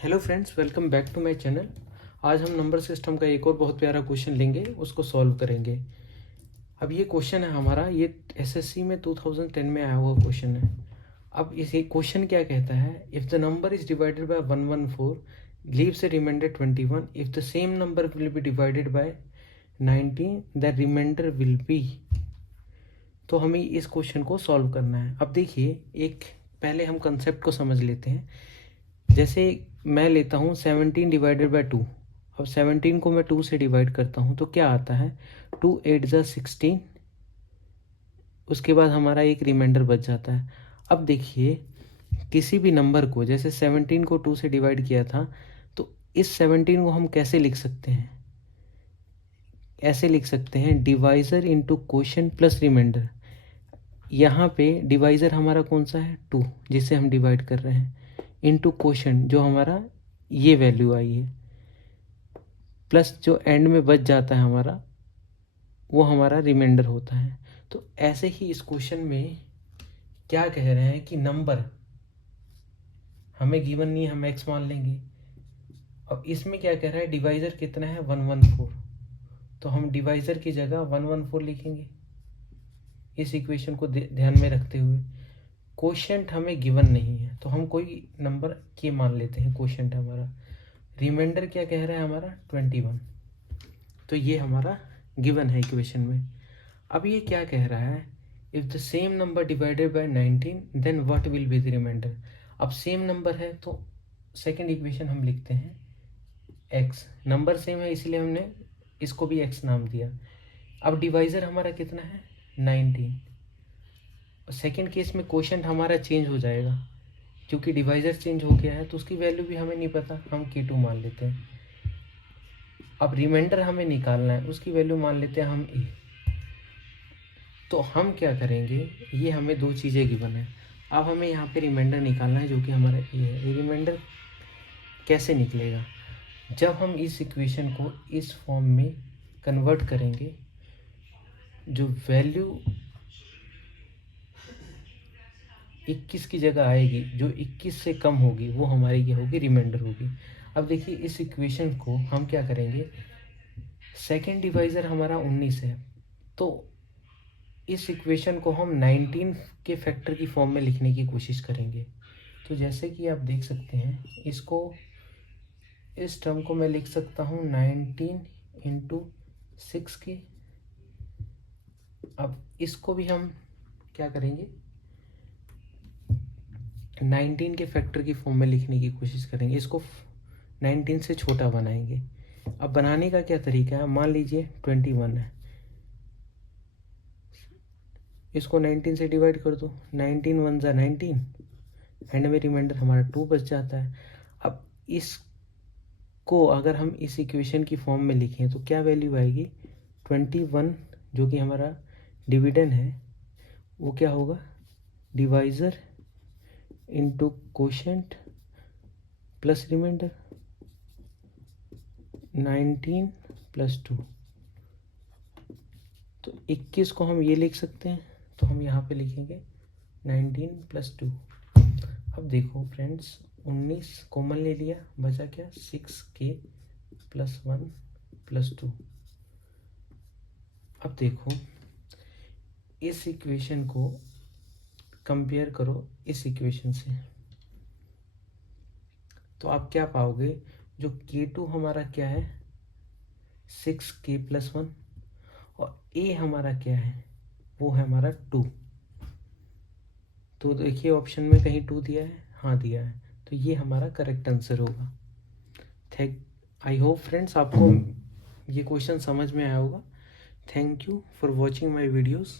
Hello friends, welcome back to my channel. आज हम number system का एक और बहुत प्यारा क्वेश्चन लेंगे, उसको सॉल्व करेंगे। अब ये क्वेश्चन है हमारा, ये एसएससी में 2010 में आया हुआ क्वेश्चन है। अब इस क्वेश्चन क्या कहता है, if the number is divided by 114 leaves a remainder 21, if the same number will be divided by 19 the remainder will be. तो हमें इस क्वेश्चन को सॉल्व करना है। अब देखिए, एक पहले हम कंसेप्ट को समझ लेते हैं। जैसे मैं लेता हूँ 17 डिवाइडेड बाई 2। अब 17 को मैं 2 से डिवाइड करता हूँ तो क्या आता है, 2 8 ज़ा 16। उसके बाद हमारा एक रिमाइंडर बच जाता है। अब देखिए, किसी भी नंबर को, जैसे 17 को 2 से डिवाइड किया था, तो इस 17 को हम कैसे लिख सकते हैं, ऐसे लिख सकते हैं, divisor into quotient plus remainder. यहाँ पे डिवाइज़र हमारा कौन सा है, 2, जिसे हम डिवाइड कर रहे हैं, इंटू क्वोशंट जो हमारा ये वैल्यू आई है, प्लस जो एंड में बच जाता है हमारा, वो हमारा रिमाइंडर होता है। तो ऐसे ही इस क्वेश्चन में क्या कह रहे हैं कि नंबर हमें गिवन नहीं है, हम एक्स मान लेंगे। अब इसमें क्या कह रहा है, डिवाइज़र कितना है, 114। तो हम डिवाइज़र की जगह 114 लिखेंगे इस इक्वेशन को ध्यान में रखते हुए। क्वोशंट हमें गिवन नहीं है तो हम कोई नंबर के मान लेते हैं, क्वोशंट हमारा। रिमाइंडर क्या कह रहा है हमारा, 21। तो ये हमारा गिवन है इक्वेशन में। अब ये क्या कह रहा है, if the same number divided by 19 then what will be the remainder. अब सेम नंबर है तो सेकंड इक्वेशन हम लिखते हैं x। नंबर सेम है इसलिए हमने इसको भी x नाम दिया। अब डिवाइज़र हमारा कितना है, 19। सेकंड केस में क्वोशंट हमारा चेंज हो जाएगा, क्योंकि डिवाइज़र चेंज हो गया है तो उसकी वैल्यू भी हमें नहीं पता, हम k2 मान लेते हैं। अब रिमाइंडर हमें निकालना है, उसकी वैल्यू मान लेते हैं हम a। तो हम क्या करेंगे, ये हमें दो चीज़ें गिवन है। अब हमें यहाँ पे रिमाइंडर निकालना है जो कि हमारा ए है। ये रिमाइंडर कैसे निकलेगा, जब हम इस इक्वेशन को इस फॉर्म में कन्वर्ट करेंगे, जो वैल्यू 21 की जगह आएगी, जो 21 से कम होगी, वो हमारी क्या होगी, रिमाइंडर होगी। अब देखिए, इस इक्वेशन को हम क्या करेंगे, सेकेंड डिवाइज़र हमारा 19 है, तो इस इक्वेशन को हम 19 के फैक्टर की फॉर्म में लिखने की कोशिश करेंगे। तो जैसे कि आप देख सकते हैं, इसको, इस टर्म को मैं लिख सकता हूँ 19 इंटू 6 के। अब इसको भी हम क्या करेंगे, 19 के फैक्टर की फॉर्म में लिखने की कोशिश करेंगे। इसको 19 से छोटा बनाएंगे। अब बनाने का क्या तरीका है, मान लीजिए 21 है, इसको 19 से डिवाइड कर दो, 19 1 ज़ा 19, एंड में रिमाइंडर हमारा 2 बच जाता है। अब इसको अगर हम इस इक्वेशन की फॉर्म में लिखें तो क्या वैल्यू आएगी, 21 जो कि हमारा डिविडेंड है, वो क्या होगा, divisor into quotient plus remainder, 19 plus 2। तो 21 को हम ये लिख सकते हैं, तो हम यहाँ पे लिखेंगे 19 प्लस 2। अब देखो फ्रेंड्स, 19 कॉमन ले लिया, बचा क्या, 6k प्लस 1 प्लस 2। अब देखो, इस इक्वेशन को कंपेयर करो इस इक्वेशन से, तो आप क्या पाओगे, जो k2 हमारा क्या है, 6k प्लस 1, और a हमारा क्या है, वो है हमारा 2। तो देखिए ऑप्शन में कहीं 2 दिया है, हाँ दिया है, तो ये हमारा करेक्ट आंसर होगा। थैंक आई होप फ्रेंड्स आपको ये क्वेश्चन समझ में आया होगा। Thank you for watching my videos.